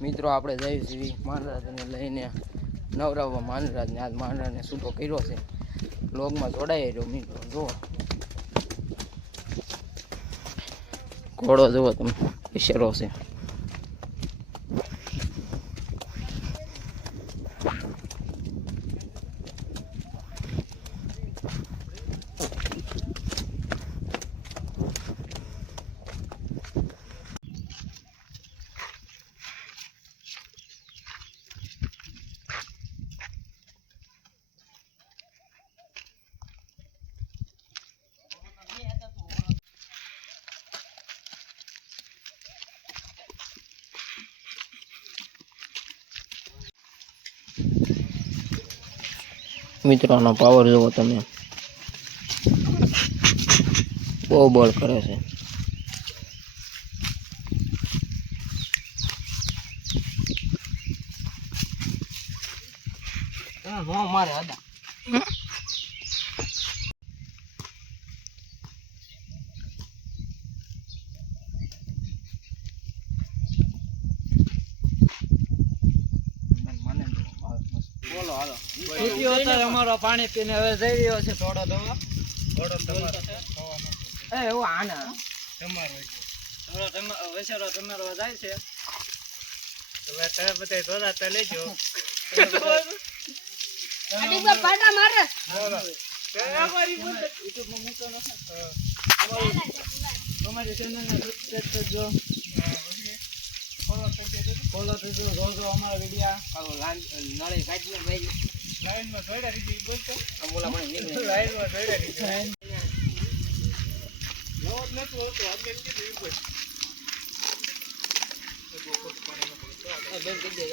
મિત્રો આપણે જઈએ છીએ માનરાજને લઈને નવરાવવા માનરાજને. આજ માનરાજને છૂટો કર્યો છે. બ્લોગમાં જોડાઈ રહ્યો મિત્રો. જુઓ ઘોડો જુઓ તમે શેરો છે. મિત્રોનો પાવર જુઓ તમે, બહુ બોલ કરે છે. મારે હતા અમારો પાણી પીને હવે જઈ રહ્યો છે. થોડો દવા એવું આના તમારો તમારો જાય છે. તમે બધા ધોરાતા લેજો. અમારી ચેનલને સબસ્ક્રાઇબ કરજો, ફોલો કરજો, જોજો અમારા વિડિયા. નળી કાઢીને ભાઈ લાઈનમાં જોડ્યા દીધી બોલતો બોલા મને નીકળે લાઈનમાં જોડ્યા દીધી લોટ નતો હોતો આપણે કીધું બોલ આ બેન કરી દે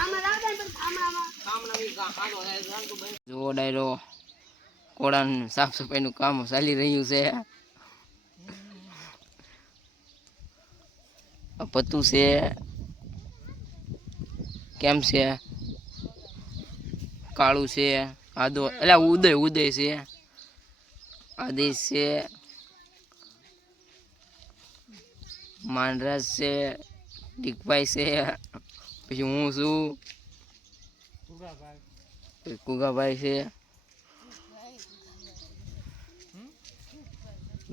આમાં લાવતા પણ આમાં બી ખાડો હે જાન તો ભાઈ. જો ડાયરો કોડાનું સાફ સફાઈનું કામ ચાલી રહ્યું છે. આ પત્તુ છે કેમ છે, કાળું છે, આદો એટલે ઉદય છે, આદેશ છે, માનરાજ છે, ટીકભાઈ છે, પછી હું છું, કુગાભાઈ છે.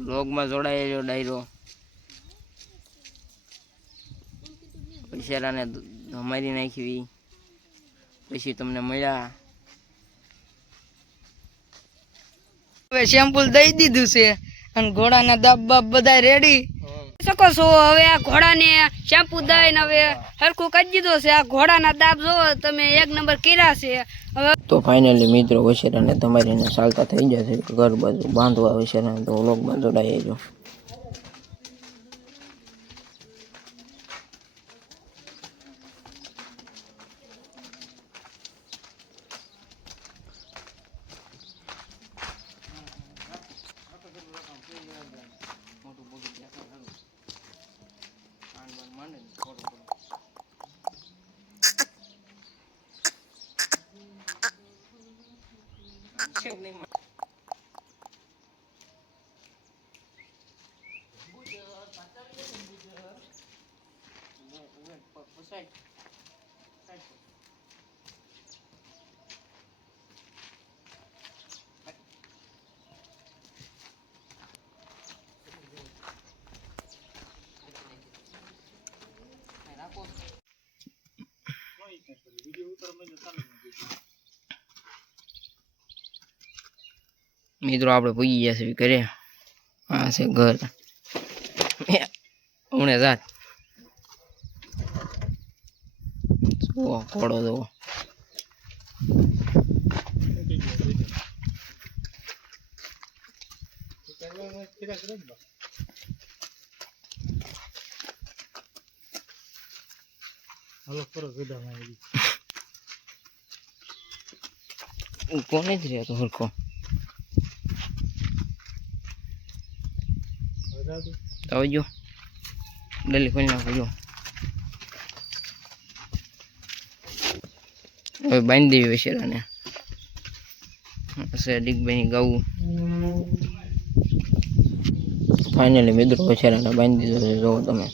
બ્લોગમાં જોડાયેલો ડાયરો પૈસાને ધમારી નાખી. પછી તમને મળ્યા. હવે શેમ્પૂ દઈ દીધું છે અને ઘોડાના દાબ બાપ બધા રેડી શકો છો. હવે આ ઘોડાને શેમ્પૂ દઈને હવે હરખું કરી દીધો છે. આ ઘોડાના દાબ જોવો તમે, એક નંબર કર્યા છે. હવે તો ફાઇનલી મિત્રો વશેરાને તમારીને ચાલતા થઈ જશે ઘર બાજુ બાંધવા વશેરાને. તો વ્લોગમાં જોડાઈ જજો. મિત્રો આપણે પૂગી ગયા છે ઘરે. આ છે ઘર. ઉણે જાત જુઓ ઘોડો જુઓ. કોને જ રહ્યો હરખો આવજો ડેલી ખોલી નાખજો. હવે બાંધી દેવી વશેરાને. ડીકભાઈની ગાવું ફાઇનલી મિત્રો વશેરાને બાંધી દીધો છે. જોવો તમે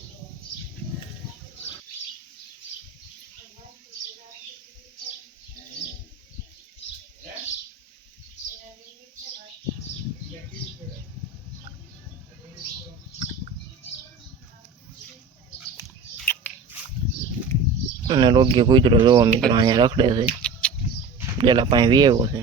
અને રોગ્ય કૂતરો જોવો મિત્રો અહીંયા રખડે છે પેલા પાસે વેવો છે